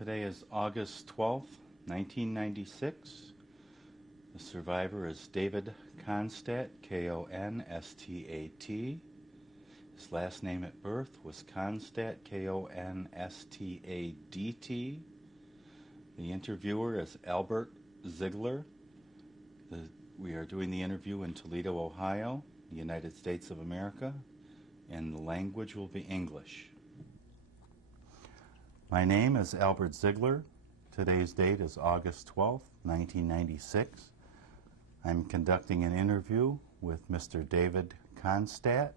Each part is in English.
Today is August 12th, 1996. The survivor is David Konstat, K-O-N-S-T-A-T. His last name at birth was Konstat, K-O-N-S-T-A-D-T. The interviewer is Albert Ziegler. We are doing the interview in Toledo, Ohio, the United States of America, and the language will be English. My name is Albert Ziegler. Today's date is August 12th, 1996. I'm conducting an interview with Mr. David Konstat,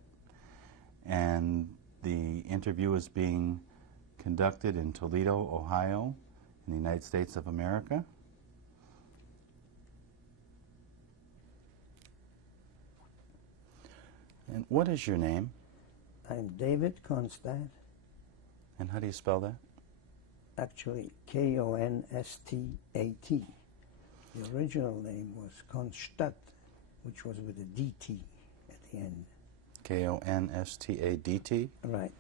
and the interview is being conducted in Toledo, Ohio, in the United States of America. And what is your name? I'm David Konstat. And how do you spell that? Actually, K-O-N-S-T-A-T. The original name was Konstat, which was with a D-T at the end. K-O-N-S-T-A-D-T? Right.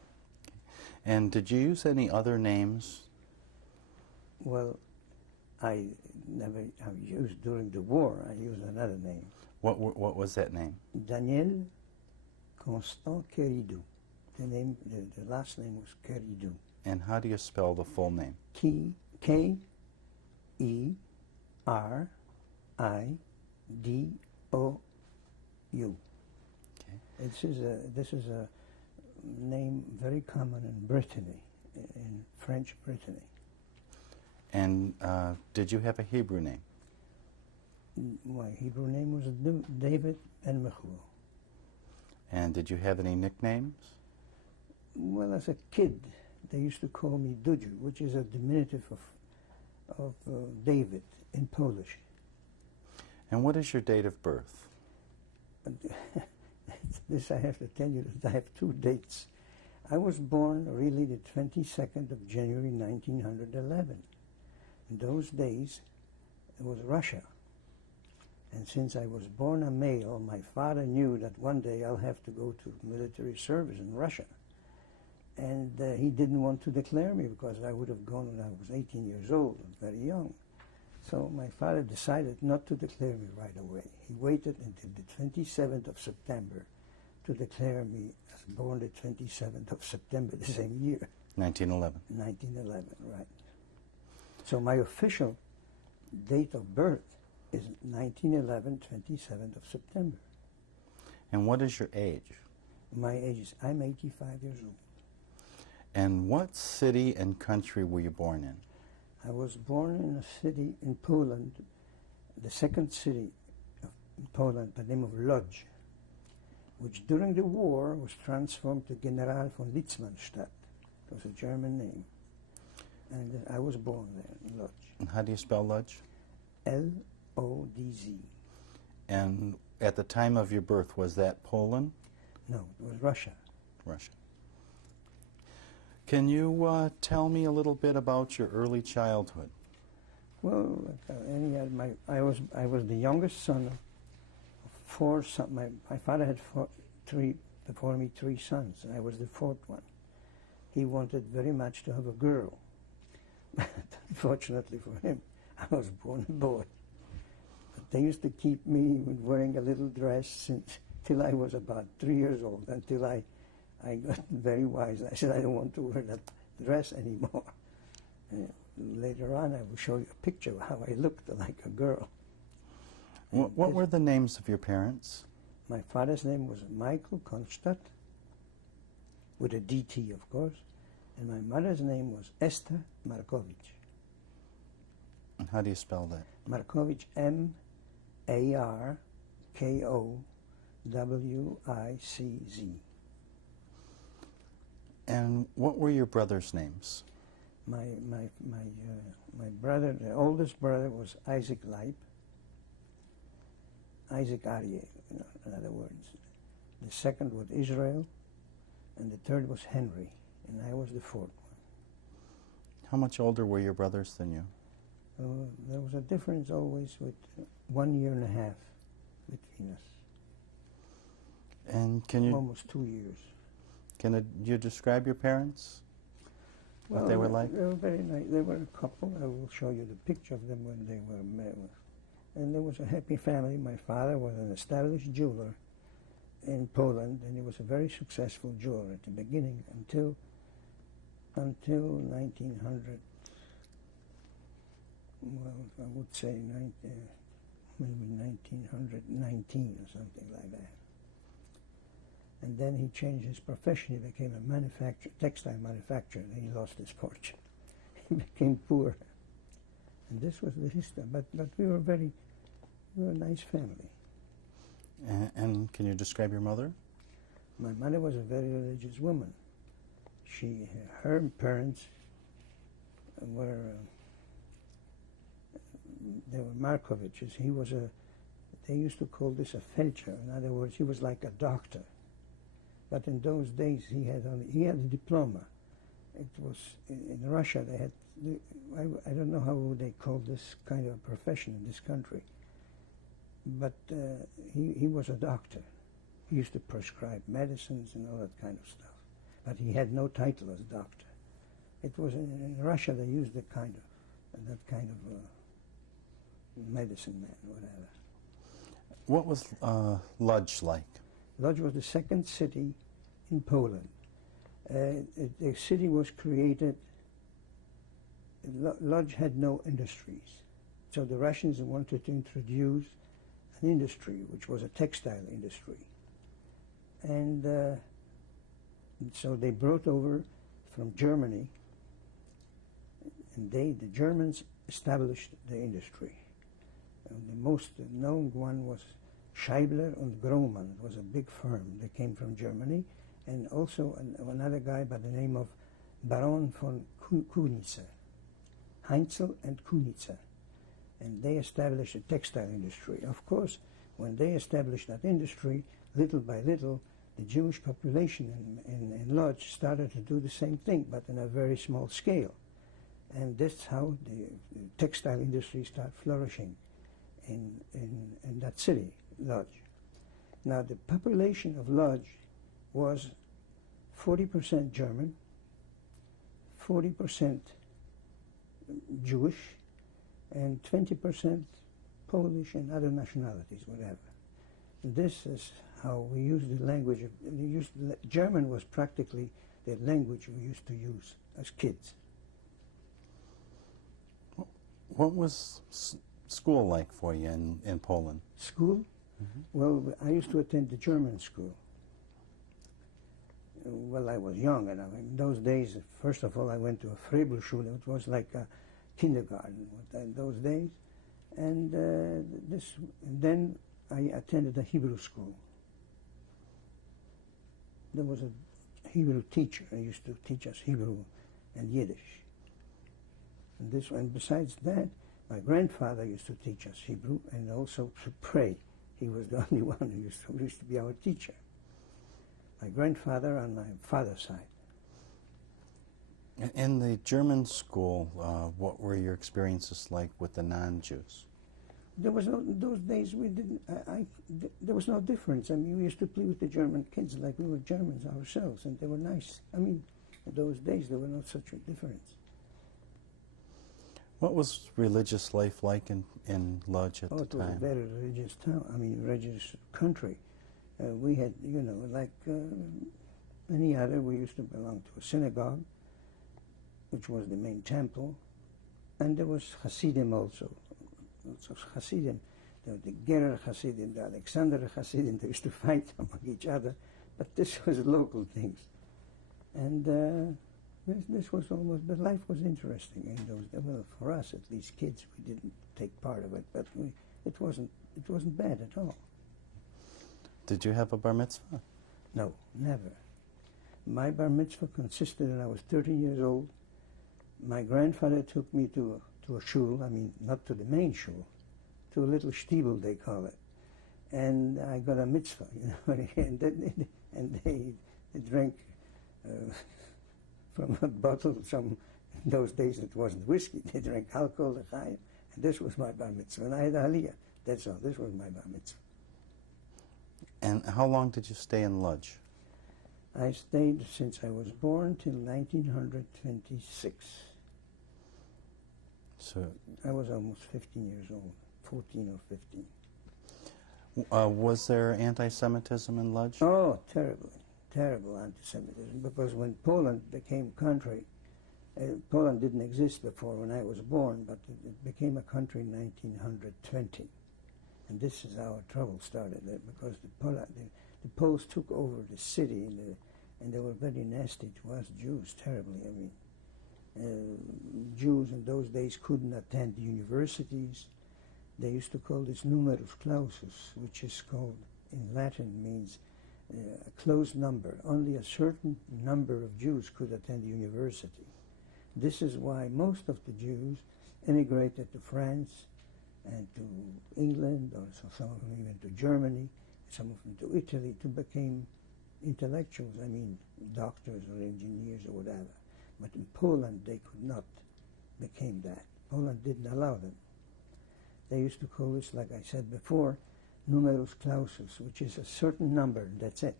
And did you use any other names? Well, I used during the war, I used another name. What was that name? Daniel Konstat Keridou. The last name was Keridou. And how do you spell the full name? K-E-R-I-D-O-U. Okay. This is a name very common in Brittany, in French Brittany. And did you have a Hebrew name? My Hebrew name was David Ben-Mechul. And did you have any nicknames? Well, as a kid, they used to call me Dudziu, which is a diminutive of David in Polish. And what is your date of birth? This I have to tell you that I have two dates. I was born really the 22nd of January 1911. In those days, it was Russia. And since I was born a male, my father knew that one day I'll have to go to military service in Russia. And he didn't want to declare me because I would have gone when I was 18 years old, very young. So my father decided not to declare me right away. He waited until the 27th of September to declare me as born the 27th of September the same year. 1911. 1911, right. So my official date of birth is 1911, 27th of September. And what is your age? My age is, I'm 85 years old. And what city and country were you born in? I was born in a city in Poland, the second city in Poland by the name of Lodz, which during the war was transformed to General von Litzmannstadt. It was a German name. And I was born there in Lodz. And how do you spell Lodz? L-O-D-Z. And at the time of your birth, was that Poland? No, it was Russia. Russia. Can you tell me a little bit about your early childhood? Well, I was the youngest son of four sons. My father had before me three sons. I was the fourth one. He wanted very much to have a girl. Unfortunately for him, I was born a boy. But they used to keep me wearing a little dress till I was about 3 years old, until I got very wise. I said, I don't want to wear that dress anymore. Later on, I will show you a picture of how I looked like a girl. What were the names of your parents? My father's name was Michael Konstat, with a D-T, of course, and my mother's name was Esther Markovich. And how do you spell that? Markovich, M-A-R-K-O-W-I-C-Z. And what were your brothers' names? My brother, the oldest brother, was Isaac Leib, Isaac Aryeh, in other words. The second was Israel, and the third was Henry, and I was the fourth one. How much older were your brothers than you? There was a difference always with 1 year and a half between us. And can you... Almost 2 years. Can you describe your parents? what they were like? They were very nice. They were a couple. I will show you the picture of them when they were married. And there was a happy family. My father was an established jeweler in Poland, and he was a very successful jeweler at the beginning until 1900. Well, I would say maybe 1919 or something like that. And then he changed his profession. He became a textile manufacturer, and he lost his fortune. He became poor. And this was the history. But we were a nice family. And can you describe your mother? My mother was a very religious woman. Her parents were, they were Markoviches. They used to call this a felcher. In other words, he was like a doctor. But in those days, he had a diploma. It was in Russia. They had, I don't know how they call this kind of profession in this country. But he was a doctor. He used to prescribe medicines and all that kind of stuff. But he had no title as doctor. It was in Russia they used that kind of medicine man, whatever. What was Lodz like? Lodz was the second city in Poland. The city was created, Lodz had no industries. So the Russians wanted to introduce an industry, which was a textile industry. And so they brought over from Germany, and the Germans established the industry. The most known one was Scheibler and Grohmann. It was a big firm. They came from Germany, and also another guy by the name of Baron von Kunitzer, Heinzel and Kunitzer. And they established a textile industry. Of course, when they established that industry, little by little, the Jewish population in Lodz started to do the same thing, but on a very small scale. And that's how the textile industry started flourishing in that city, Lodz. Now, the population of Lodz was 40% German, 40% Jewish, and 20% Polish and other nationalities, whatever. And this is how we use the language. German was practically the language we used to use as kids. What was school like for you in Poland? School? Mm-hmm. Well, I used to attend the German school. Well, I was young, and in those days, first of all, I went to a Freiburgschule. It was like a kindergarten in those days. And then I attended a Hebrew school. There was a Hebrew teacher who used to teach us Hebrew and Yiddish. And besides that, my grandfather used to teach us Hebrew and also to pray. He was the only one who used to be our teacher. My grandfather on my father's side. In the German school, what were your experiences like with the non-Jews? There was no, in those days we didn't, there was no difference. I mean, we used to play with the German kids like we were Germans ourselves, and they were nice. I mean, in those days there was not such a difference. What was religious life like in Lodz at the time? It was a very religious town, religious country. We had, like any other, we used to belong to a synagogue, which was the main temple, and there was Hasidim also. Hasidim, the Gerer Hasidim, the Alexander Hasidim, they used to fight among each other, but this was local things. And this was almost, but life was interesting in those days. Well, for us, at least kids, we didn't take part of it, but it wasn't bad at all. Did you have a bar mitzvah? No, never. My bar mitzvah consisted, and I was 13 years old. My grandfather took me to a shul, not to the main shul, to a little shtibel, they call it. And I got a mitzvah, and they drank from a bottle, in those days it wasn't whiskey, they drank alcohol, l'chaim, and this was my bar mitzvah. And I had a aliyah, that's all, this was my bar mitzvah. And how long did you stay in Lodz? I stayed since I was born till 1926. So, I was almost 15 years old, 14 or 15. was there anti-Semitism in Lodz? Oh, terrible anti-Semitism, because when Poland became country, Poland didn't exist before when I was born, but it became a country in 1920. And this is how trouble started, because the Poles took over the city, and they were very nasty to us Jews, terribly. I mean, Jews in those days couldn't attend universities. They used to call this numerus clausus, which is called, in Latin, means a closed number. Only a certain number of Jews could attend university. This is why most of the Jews emigrated to France and to England, or some of them even to Germany, some of them to Italy, to become intellectuals, I mean doctors or engineers or whatever. But in Poland they could not become that. Poland didn't allow them. They used to call this, like I said before, numerus clausus, which is a certain number, that's it.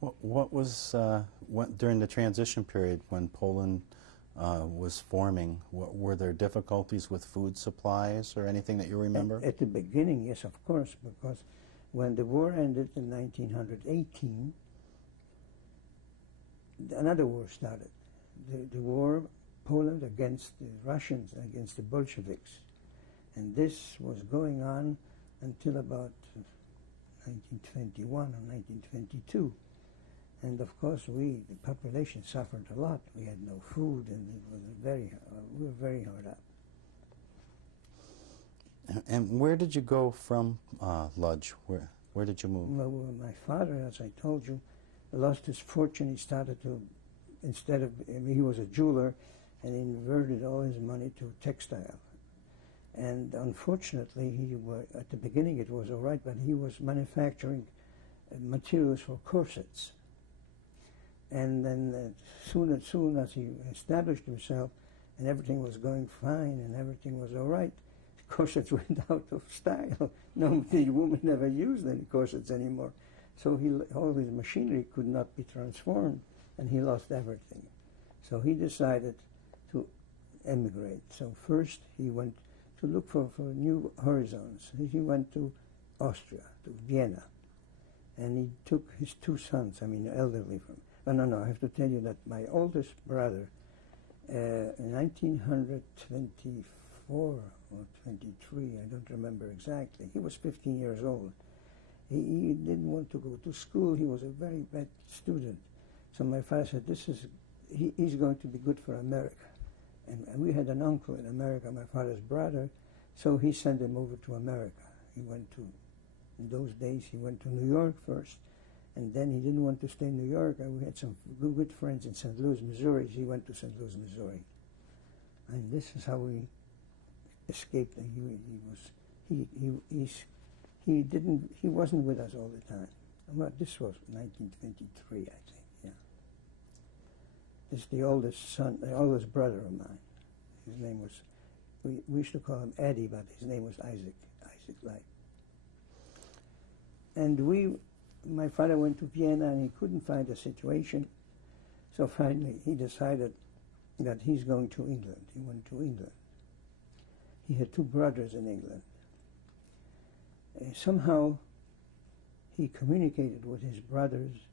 What was, during the transition period when Poland was forming, were there difficulties with food supplies or anything that you remember? At the beginning, yes, of course, because when the war ended in 1918, another war started. The war, Poland against the Russians, against the Bolsheviks. And this was going on until about 1921 or 1922. And of course, the population suffered a lot. We had no food, and it was we were very hard up. And where did you go from Lodz? Where did you move? Well, my father, as I told you, lost his fortune. He started to, he was a jeweler, and he inverted all his money to textile. And unfortunately, at the beginning it was all right, but he was manufacturing materials for corsets. And then soon as he established himself and everything was going fine and everything was all right, corsets went out of style. The woman never used any corsets anymore. So all his machinery could not be transformed, and he lost everything. So he decided to emigrate. So first he went to look for new horizons. He went to Austria, to Vienna, and he took his two sons, elderly from. No, I have to tell you that my oldest brother, in 1924 or 23, I don't remember exactly, he was 15 years old. He didn't want to go to school. He was a very bad student. So my father said, he's going to be good for America. And we had an uncle in America, my father's brother, so he sent him over to America. In those days, he went to New York first, and then he didn't want to stay in New York. We had some good friends in St. Louis, Missouri. He went to St. Louis, Missouri. And this is how we escaped. He wasn't with us all the time. Well, this was 1923, I think, yeah. This is the oldest brother of mine. His name was, we used to call him Eddie, but his name was Isaac Light. And my father went to Vienna and he couldn't find a situation. So finally he decided that he's going to England. He went to England. He had two brothers in England. Somehow he communicated with his brothers,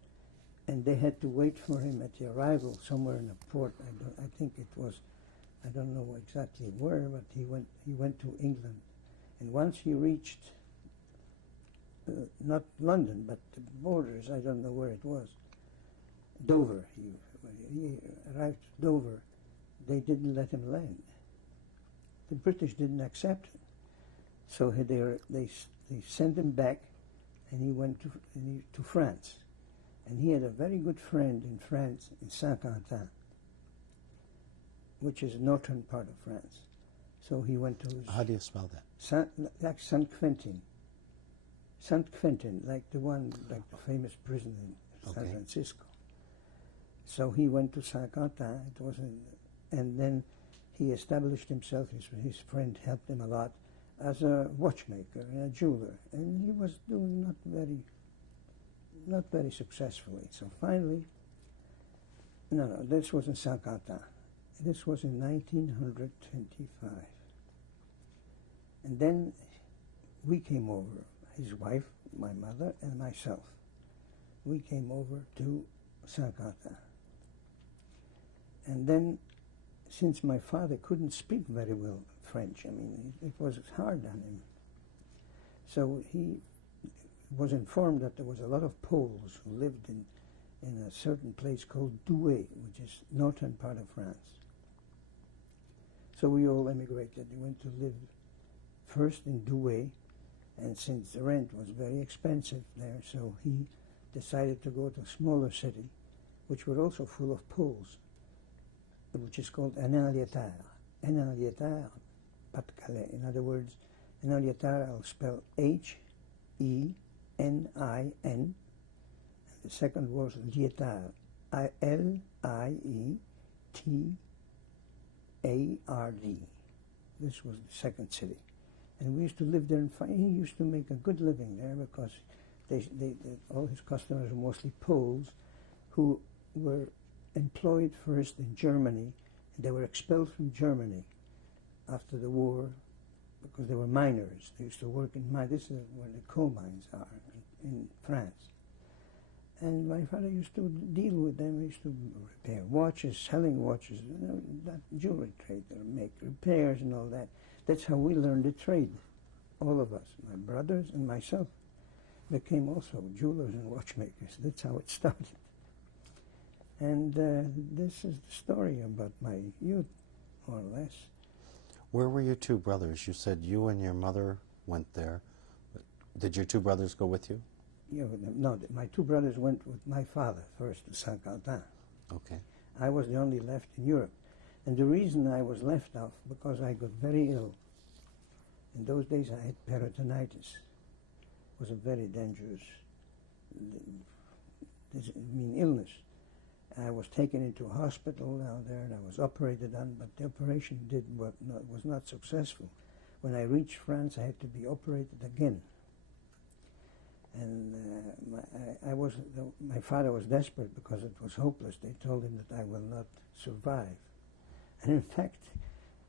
and they had to wait for him at the arrival somewhere in a port. I think it was, I don't know exactly where, but he went to England. And once he reached, not London, but the borders, I don't know where it was, Dover. He arrived at Dover. They didn't let him land. The British didn't accept him. So they sent him back, and he went to France. And he had a very good friend in France, in Saint-Quentin, which is northern part of France. So he went to... How do you spell that? Like Saint-Quentin. Saint-Quentin, like the famous prison in San Francisco. So he went to Saint-Quentin. And then he established himself. His friend helped him a lot as a watchmaker and a jeweler. And he was doing not very successfully. So finally, no, this was in Saint-Quentin. This was in 1925. And then we came over, his wife, my mother, and myself. We came over to Saint-Quentin. And then, since my father couldn't speak very well French, I mean, it was hard on him. So he was informed that there was a lot of Poles who lived in a certain place called Douai, which is northern part of France. So we all emigrated. We went to live first in Douai, and since the rent was very expensive there, so he decided to go to a smaller city, which were also full of Poles, which is called Hénin-Liétard. Hénin-Liétard, Pas-de-Calais. In other words, Hénin-Liétard, I'll spell H-E-N-I-N, and the second was Liétard, L-I-E-T-A-R-D. This was the second city. And we used to live there, and he used to make a good living there because all his customers were mostly Poles who were employed first in Germany, and they were expelled from Germany after the war because they were miners. They used to work in mines. This is where the coal mines are in France. And my father used to deal with them. He used to repair watches, selling watches, you know, that jewelry trade, make repairs and all that. That's how we learned the trade, all of us. My brothers and myself became also jewelers and watchmakers. That's how it started. And this is the story about my youth, more or less. Where were your two brothers? You said you and your mother went there. But did your two brothers go with you? No, my two brothers went with my father first to Saint-Quentin. Okay. I was the only left in Europe. And the reason I was left off, because I got very ill. In those days I had peritonitis. It was a very dangerous illness. I was taken into a hospital down there and I was operated on, but the operation was not successful. When I reached France, I had to be operated again. And my father was desperate because it was hopeless. They told him that I will not survive. And in fact,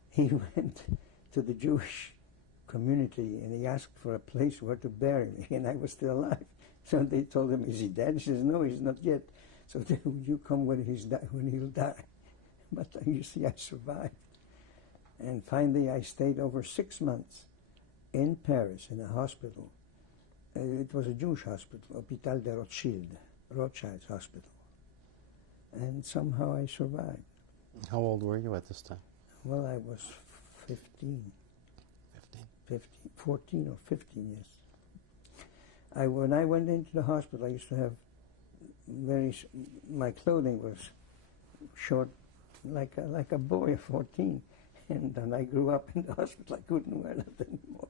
he went to the Jewish community and he asked for a place where to bury me, and I was still alive. So they told him, "Is he dead?" He says, "No, he's not yet." So you come when he'll die. But you see, I survived. And finally, I stayed over 6 months in Paris in a hospital. It was a Jewish hospital, Hôpital de Rothschild, Rothschild's hospital. And somehow I survived. How old were you at this time? Well, I was 15. 14 or 15, yes. When I went into the hospital, I used to have my clothing was short, like a boy of 14. And then I grew up in the hospital. I couldn't wear that anymore.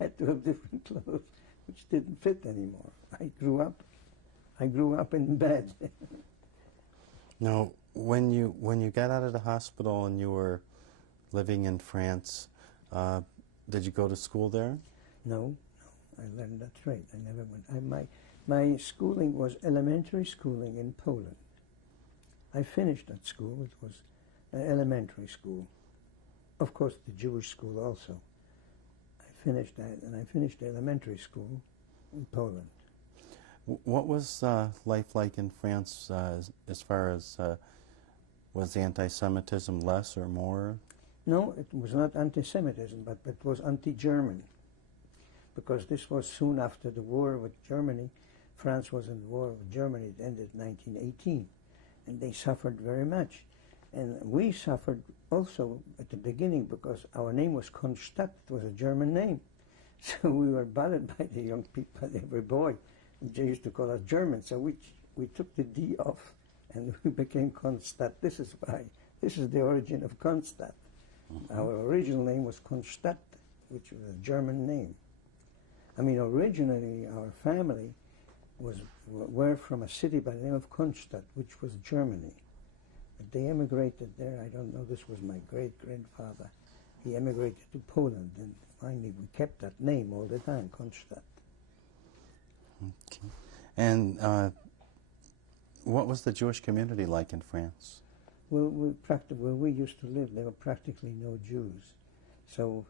I had to have different clothes, which didn't fit anymore. I grew up in bed. Now, when you got out of the hospital and you were living in France, did you go to school there? No, I learned that trade. I never went. My schooling was elementary schooling in Poland. I finished that school. It was elementary school. Of course, the Jewish school also. I finished that, and I finished elementary school in Poland. What was life like in France as far as was anti-Semitism less or more? No, it was not anti-Semitism, but it was anti-German. Because this was soon after the war with Germany. France was in the war with Germany. It ended in 1918. And they suffered very much. And we suffered also at the beginning because our name was Konstat. It was a German name. So we were bothered by the young people, every boy. They used to call us Germans. So we took the D off and we became Konstat. This is the origin of Konstat. Mm-hmm. Our original name was Konstat, which was a German name. I mean, originally our family were from a city by the name of Konstat, which was Germany. But they emigrated there. I don't know. This was my great-grandfather. He emigrated to Poland, and finally we kept that name all the time, Konstat. Okay. And what was the Jewish community like in France? Well, where we used to live, there were practically no Jews. So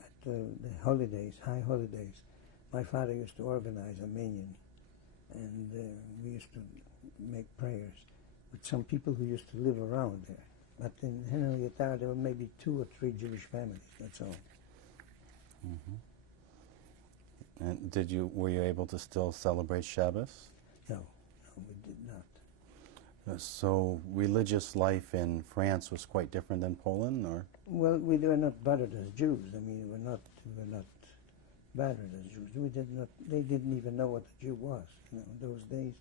at the holidays, high holidays, my father used to organize a minyan, and we used to make prayers with some people who used to live around there. But in Henrietta, there were maybe 2 or 3 Jewish families, that's all. Mm-hmm. And were you able to still celebrate Shabbos? No, we did not. So religious life in France was quite different than Poland, or? Well, we were not bothered as Jews. I mean, we were not bothered as Jews. They didn't even know what a Jew was. You know, in those days,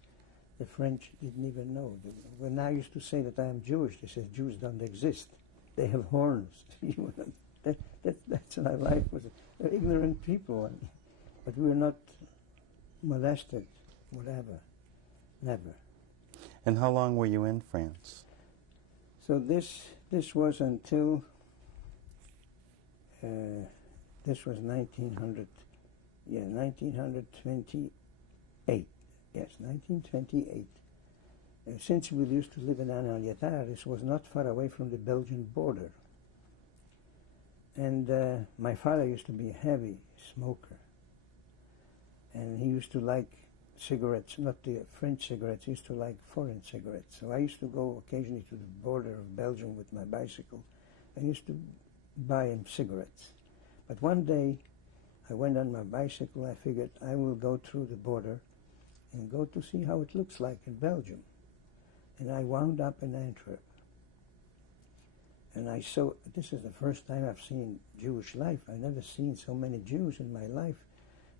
the French didn't even know. When I used to say that I am Jewish, they said Jews don't exist. They have horns. That's my life was. They're ignorant people, but we were not molested, whatever, never. And how long were you in France? So this was until this was 1928. Yes, 1928. Since we used to live in Analiatar, this was not far away from the Belgian border. And my father used to be a heavy smoker. And he used to like cigarettes, not the French cigarettes, he used to like foreign cigarettes. So I used to go occasionally to the border of Belgium with my bicycle. I used to buy him cigarettes. But one day, I went on my bicycle, I figured I will go through the border and go to see how it looks like in Belgium. And I wound up in Antwerp. And I saw, this is the first time I've seen Jewish life. I've never seen so many Jews in my life.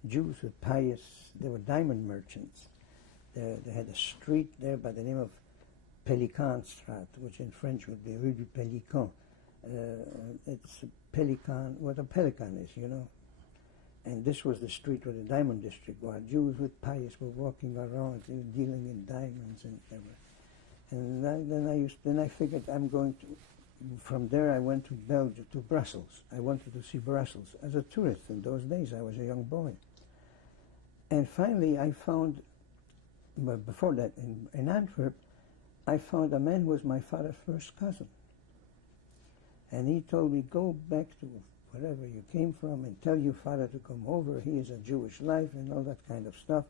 Jews with pious, they were diamond merchants. They had a street there by the name of Pélicanstraat, which in French would be Rue du Pélican. It's a pelican, what a pelican is, you know. And this was the street where the diamond district was. Jews with pious were walking around, dealing in diamonds and everything. And then I figured I'm going to, from there I went to Belgium, to Brussels. I wanted to see Brussels as a tourist. In those days I was a young boy. And finally I found, but before that in Antwerp, I found a man who was my father's first cousin. And he told me, go back to wherever you came from and tell your father to come over. He is a Jewish life and all that kind of stuff.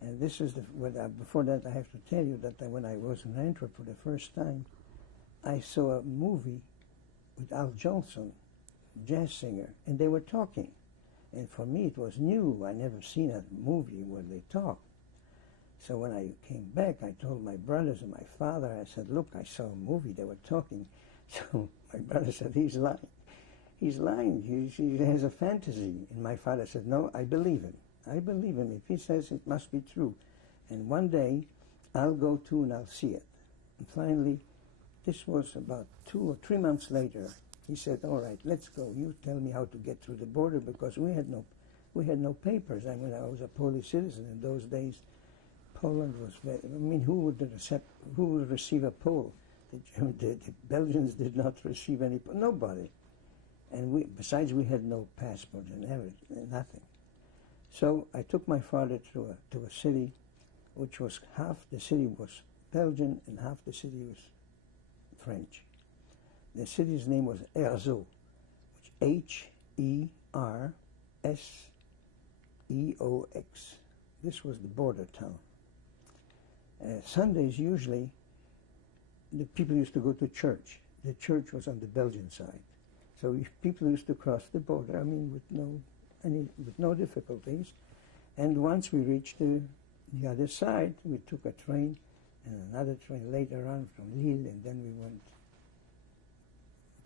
And this is before that I have to tell you that when I was in Antwerp for the first time, I saw a movie with Al Jolson, jazz singer, and they were talking. And for me it was new. I never seen a movie where they talk. So when I came back, I told my brothers and my father, I said, look, I saw a movie, they were talking. So my brother said, he's lying. He's lying. He has a fantasy. And my father said, no, I believe him. I believe him. If he says it must be true. And one day, I'll go to and I'll see it. And finally, this was about 2 or 3 months later, he said, all right, let's go. You tell me how to get through the border, because we had no papers. I mean, I was a Polish citizen in those days. Poland was very, I mean, who would receive a Pole? The Belgians did not receive any, nobody. And besides, we had no passport and everything, nothing. So I took my father to a city, which was half the city was Belgian and half the city was French. The city's name was Erzo, which H-E-R-S-E-O-X. This was the border town. Sundays usually, the people used to go to church. The church was on the Belgian side. So people used to cross the border, I mean, with no difficulties. And once we reached the other side, we took a train and another train later on from Lille, and then we went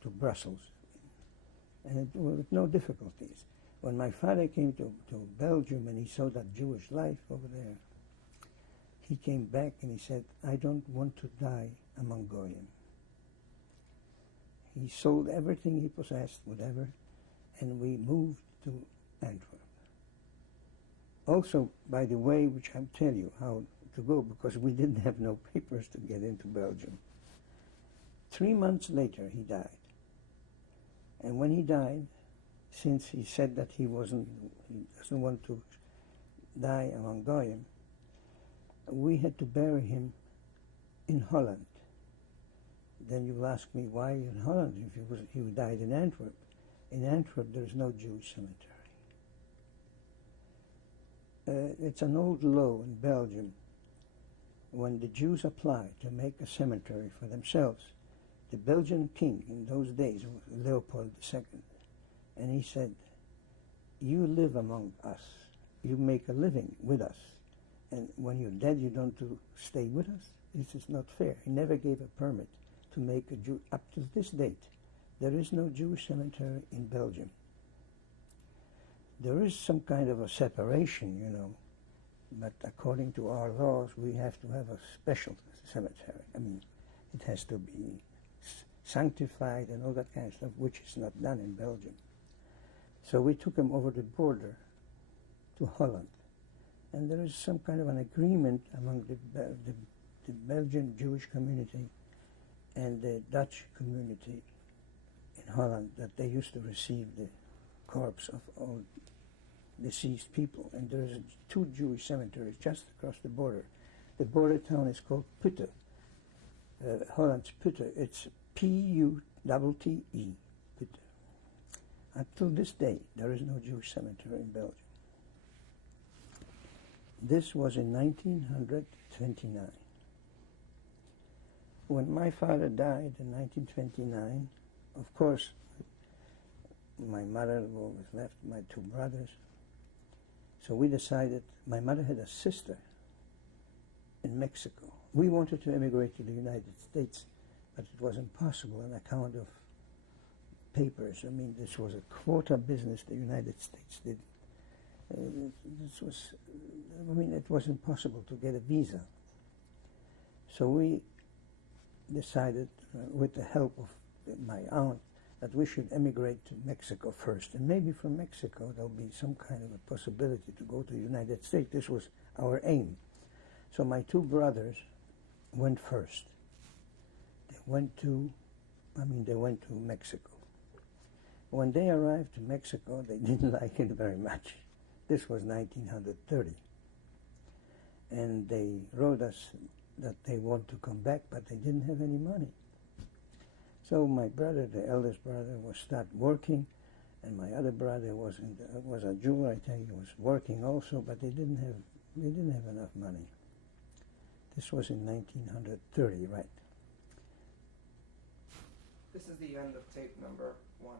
to Brussels, and with no difficulties. When my father came to Belgium and he saw that Jewish life over there, he came back and he said, I don't want to die among Goyim. He sold everything he possessed, whatever, and we moved to Antwerp. Also, by the way, which I'll tell you how to go, because we didn't have no papers to get into Belgium. 3 months later, he died. And when he died, since he said that he doesn't want to die among Goyim, we had to bury him in Holland. Then you'll ask me, why in Holland if he died in Antwerp? In Antwerp, there's no Jewish cemetery. It's an old law in Belgium. When the Jews apply to make a cemetery for themselves, the Belgian king in those days was Leopold II, and he said, you live among us, you make a living with us, and when you're dead you don't stay with us? This is not fair. He never gave a permit to make a Jew. Up to this date, there is no Jewish cemetery in Belgium. There is some kind of a separation, you know, but according to our laws, we have to have a special cemetery. I mean, it has to be sanctified and all that kind of stuff, which is not done in Belgium. So we took him over the border to Holland, and there is some kind of an agreement among the Belgian Jewish community and the Dutch community in Holland that they used to receive the corpse of all deceased people. And there's two Jewish cemeteries just across the border. The border town is called Putte, Holland's Putte. It's P-U-T-T-E, Putte. Until this day, there is no Jewish cemetery in Belgium. This was in 1929. When my father died in 1929, of course, my mother was left, my two brothers. So we decided, my mother had a sister in Mexico. We wanted to emigrate to the United States, but it was impossible on account of papers. I mean, this was a quota business the United States did. This was, I mean, it was impossible to get a visa. So we decided, with the help of my aunt, that we should emigrate to Mexico first. And maybe from Mexico there'll be some kind of a possibility to go to the United States. This was our aim. So my two brothers went first. They went to Mexico. When they arrived to Mexico, they didn't like it very much. This was 1930. And they wrote us that they want to come back, but they didn't have any money. So my brother, the eldest brother, was start working, and my other brother was a jeweler. I tell you, was working also, but they didn't have enough money. This was in 1930, right? This is the end of tape number 1.